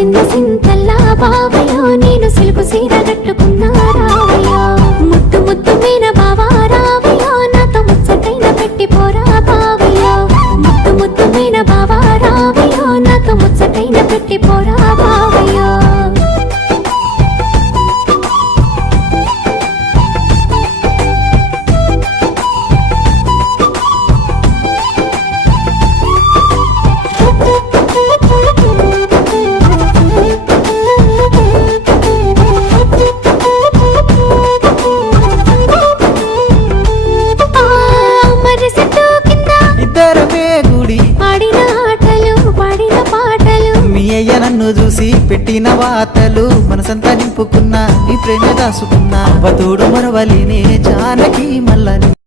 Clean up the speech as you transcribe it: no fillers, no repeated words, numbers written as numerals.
మురిసింద సింతల్లా బావయ్యో నేను సిలుకు సీర కట్టుకున్నా రావయ్యో ముద్దు ముద్దు మీన బావా రావయ్యో నాతో ముచ్చటైన పెట్టిపోరా బావయ్యో ముద్దు ముద్దు మీన బావా రావయ్యో నాతో ముచ్చటైన పెట్టిపోరా బావయ్యో నన్ను చూసి పెట్టిన వాతలు మనసంతా నింపుకున్నా నీ ప్రేమ దాసుకున్నా అవతోడు మరవలేనే జానకి మల్లని